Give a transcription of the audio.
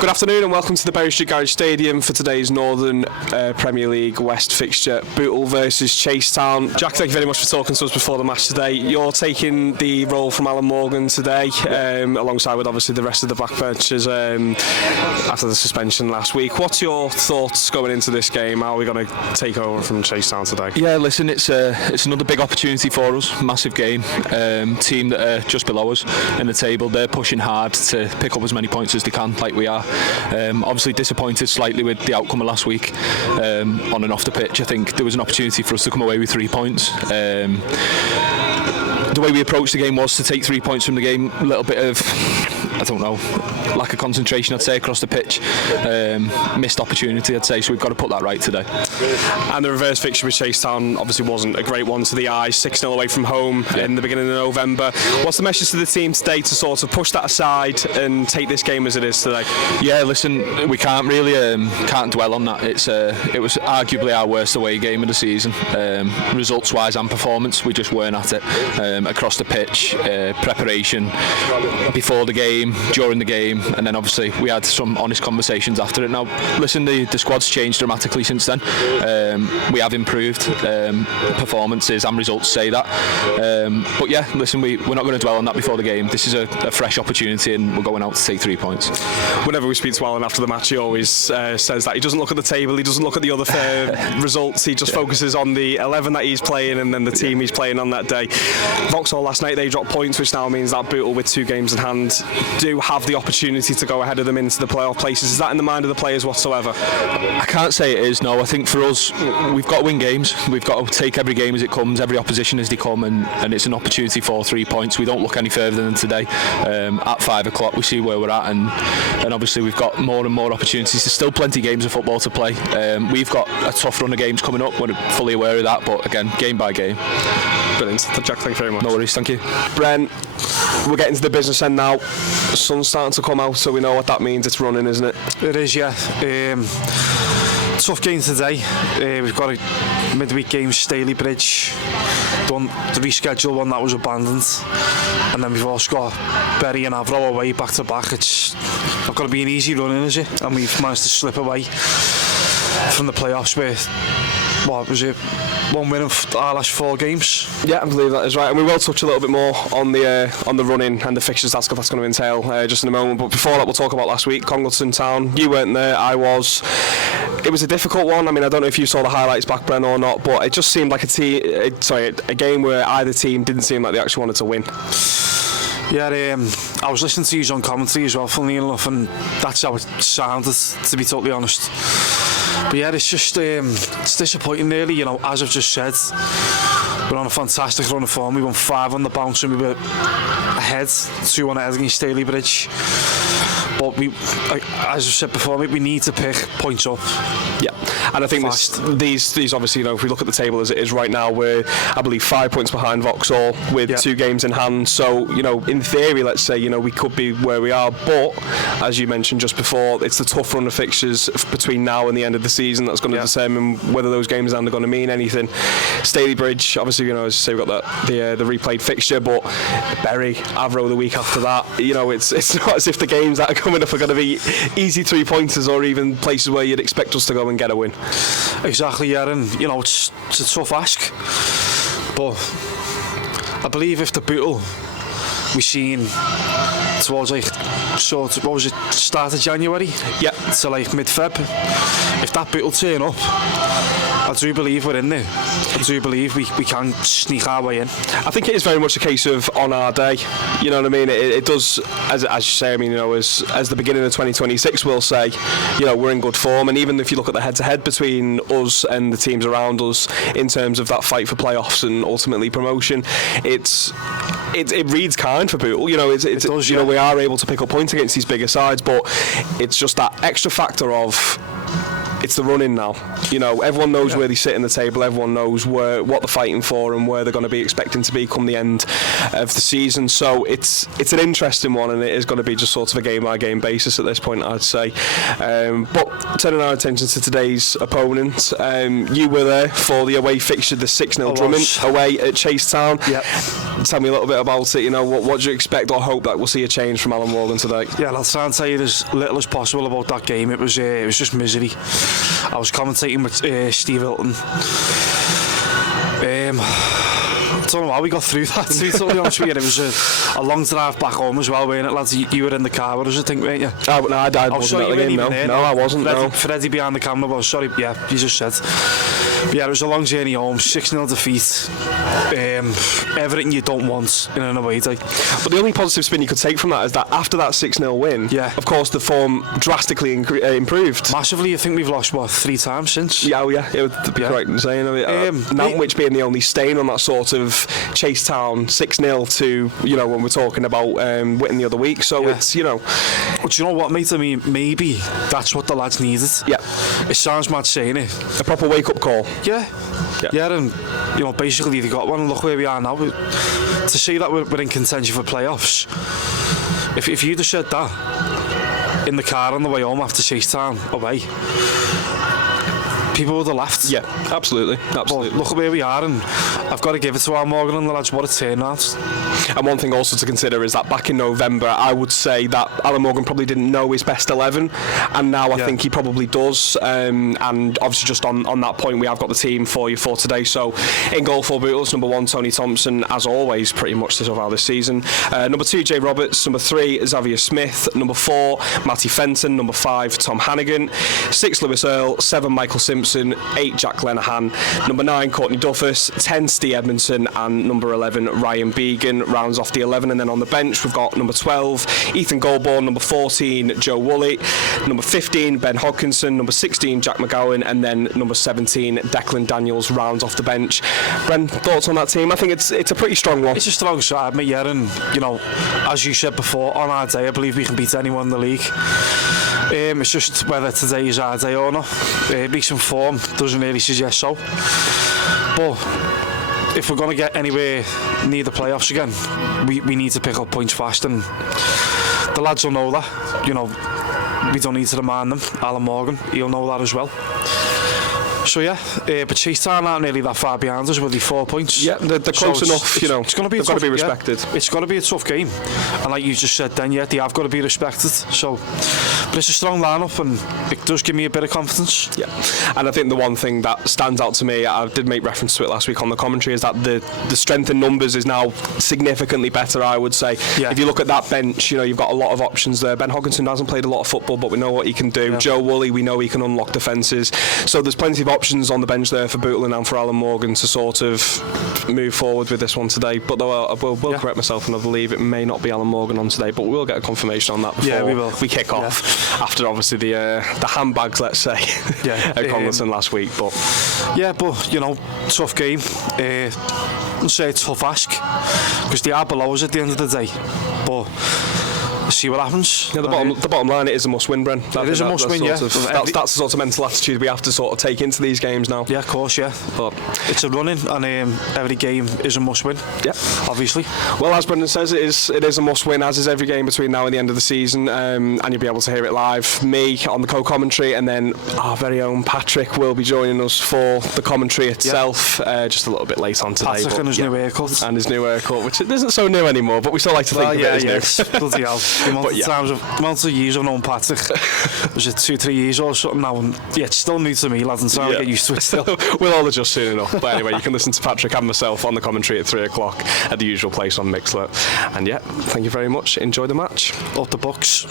Good afternoon and welcome to the Berry Street Garage Stadium for today's Northern Premier League West fixture, Bootle versus Chasetown. Jack, thank you very much for talking to us before the match today. You're taking the role from Alan Morgan today, alongside with obviously the rest of the backbenchers after the suspension last week. What's your thoughts going into this game? How are we going to take over from Chasetown today? Yeah, listen, it's another big opportunity for us, massive game. Team that are just below us in the table, they're pushing hard to pick up as many points as they can, like we are. Obviously disappointed slightly with the outcome of last week on and off the pitch. I think there was an opportunity for us to come away with 3 points. The way we approached the game was to take 3 points from the game. A little bit of, I don't know, lack of concentration, I'd say, across the pitch. Missed opportunity, I'd say, so we've got to put that right today. And the reverse fixture with Chasetown obviously wasn't a great one to the eyes. 6-0 away from home in the beginning of November. What's the message to the team today to sort of push that aside and take this game as it is today? Yeah, listen, we can't really can't dwell on that. It was arguably our worst away game of the season, results-wise and performance. We just weren't at it. Across the pitch, preparation before the game, during the game, and then obviously we had some honest conversations after it. Now, listen, the squad's changed dramatically since then. We have improved performances and results say that. But yeah, listen, we're not going to dwell on that before the game. This is a fresh opportunity and we're going out to take 3 points. Whenever we speak to Alan after the match, he always says that he doesn't look at the table, he doesn't look at the other results, he just focuses on the 11 that he's playing and then the team he's playing on that day. Vauxhall last night, they dropped points, which now means that Bootle, with 2 games in hand, do have the opportunity to go ahead of them into the playoff places. Is that in the mind of the players whatsoever? I can't say it is, no. I think for us, we've got to win games. We've got to take every game as it comes, every opposition as they come, and it's an opportunity for 3 points. We don't look any further than today. At 5 o'clock, we see where we're at, and obviously we've got more and more opportunities. There's still plenty of games of football to play. We've got a tough run of games coming up. We're fully aware of that, but again, game by game. Brilliant. Jack, thank you very much. No worries, thank you. Brent, we're getting to the business end now. The sun's starting to come out, so we know what that means. It's running, isn't it? It is, yeah. Tough game today. We've got a midweek game, Staley Bridge. The rescheduled one that was abandoned, and then we've also got Bury and Avro away back to back. It's not going to be an easy run in, is it? And we've managed to slip away from the playoffs with, what was it, 1 win of our last 4 games. Yeah, I believe that is right, and we will touch a little bit more on the running and the fixtures that's going to entail just in a moment. But before that, we'll talk about last week, Congleton Town. You weren't there, I was. It was a difficult one. I mean, I don't know if you saw the highlights back, Bren, or not, but it just seemed like a game where either team didn't seem like they actually wanted to win. Yeah, I was listening to you on commentary as well, funnily enough, and that's how it sounded, to be totally honest. But yeah, it's just it's disappointing really, you know, as I've just said. We're on a fantastic run of form. We won 5 on the bounce and we were ahead, 2 on ahead against Staley Bridge. But as I said before, we need to pick points up. Yeah, and I think these obviously, you know, if we look at the table as it is right now, we're, I believe, 5 points behind Vauxhall with 2 games in hand. So, you know, in theory, let's say, you know, we could be where we are. But as you mentioned just before, it's the tough run of fixtures between now and the end of the season that's going to determine whether those games are going to mean anything. Staley Bridge, obviously, you know, as I say, we've got the replayed fixture, but Bury, Avro the week after that. You know, it's not as if the games that are coming up are going to be easy 3-pointers or even places where you'd expect us to go and get a win. Exactly, yeah, and you know, it's a tough ask, but I believe if the Bootle we've seen towards like sort of, what was it, start of January, to like mid-Feb, if that Bootle turn up, I do believe we're in there. I do believe we can sneak our way in. I think it is very much a case of on our day. You know what I mean? It does, as you say. I mean, you know, as the beginning of 2026 will say, you know, we're in good form. And even if you look at the head-to-head between us and the teams around us in terms of that fight for playoffs and ultimately promotion, it reads kind for Bootle. You know, it does. You know, we are able to pick up points against these bigger sides, but it's just that extra factor of it's the running now. Everyone knows where they sit in the table. Everyone knows what they're fighting for and where they're going to be expecting to be come the end of the season. So it's an interesting one, and it is going to be just sort of a game by game basis at this point, I'd say. But turning our attention to today's opponent, you were there for the away fixture, the 6-0 drumming away at Chasetown. Yep. Tell me a little bit about it. What do you expect or hope that we'll see a change from Alan Morgan today? Yeah, I'll try and tell you as little as possible about that game. It was just misery. I was commentating with Steve Hilton. I don't know how we got through that, to be totally honest with you. It was a long drive back home as well, weren't it, lads? You were in the car with us, I think, weren't you? No, I wasn't at the game, no, I wasn't, Freddie behind the camera was, sorry, yeah, you just said. But yeah, it was a long journey home, 6-0 defeat. Everything you don't want in an away day. But the only positive spin you could take from that is that after that 6-0 win, of course, the form drastically improved. Massively. I think we've lost, 3 times since? Yeah, it would be correct in saying. Nantwich being the only stain on that sort of Chasetown 6-0 to, when we're talking about winning the other week. So it's, But you know what, mate? I mean, maybe that's what the lads needed. Yeah. It sounds mad saying it. A proper wake-up call. Yeah, and basically they got one. Look where we are now. To see that we're in contention for playoffs. If you'd have said that in the car on the way home after Chasetown away, people would have laughed. Yeah, absolutely. But look at where we are, and I've got to give it to Alan Morgan and the lads. What a turnaround. And one thing also to consider is that back in November, I would say that Alan Morgan probably didn't know his best 11, and now I think he probably does. And obviously, just on that point, we have got the team for you for today. So in goal for Bootle, number 1, Tony Thompson, as always, pretty much so far this season. Number 2, Jay Roberts. Number 3, Xavier Smith. Number 4, Matty Fenton. Number 5, Tom Hannigan. 6, Lewis Earle. 7, Michael Simpson. 8, Jack Lenahan. Number 9, Courtney Duffus. 10, Steve Edmondson. And number 11, Ryan Began. Rounds off the 11, and then on the bench we've got number 12, Ethan Goldborn. Number 14, Joe Woolley. Number 15, Ben Hodkinson. Number 16, Jack McGowan. And then number 17, Declan Daniels rounds off the bench. Bren, thoughts on that team? I think it's a pretty strong one. It's a strong side, mate, yeah, and as you said before, on our day I believe we can beat anyone in the league. It's just whether today is our day or not. Recent form doesn't really suggest so, but if we're going to get anywhere near the playoffs again, we need to pick up points fast, and the lads will know that. We don't need to remind them. Alan Morgan, he'll know that as well. So but Chasetown aren't really that far behind us with the 4 points. Yeah, they're close enough. It's going to be they've got to be respected. It's going to be a tough game, and like you just said, then they have got to be respected. So, but it's a strong lineup, and it does give me a bit of confidence. Yeah, and I think the one thing that stands out to me, I did make reference to it last week on the commentary, is that the strength in numbers is now significantly better. I would say. Yeah. If you look at that bench, you've got a lot of options there. Ben Hodkinson hasn't played a lot of football, but we know what he can do. Yeah. Joe Woolley, we know he can unlock defences. So there's plenty of options on the bench there for Bootle and for Alan Morgan to sort of move forward with this one today. But though I will correct myself, and I believe it may not be Alan Morgan on today, but we'll get a confirmation on that before we kick off. After obviously the handbags, let's say, at Congleton last week. But tough game. I'd say a tough ask because they are below us at the end of the day, but see what happens. Yeah, the bottom line, it is a must-win, Bren. It is a must-win, That's the sort of mental attitude we have to sort of take into these games now. Yeah, of course, yeah. But it's a run-in, and every game is a must-win. Yeah, obviously. Well, as Brendan says, it is a must-win, as is every game between now and the end of the season, and you'll be able to hear it live. Me on the co-commentary, and then our very own Patrick will be joining us for the commentary itself, just a little bit late on today. Patrick and his new haircut. And his new haircut, which isn't so new anymore, but we still like to think of it as new. Bloody hell. The amount of years I've known Patrick, was it 2-3 years or something now, and it's still new to me, lads, and so I get used to it still. We'll all adjust soon enough. But anyway, you can listen to Patrick and myself on the commentary at 3 o'clock at the usual place on Mixler. And thank you very much. Enjoy the match. Up the Bucks.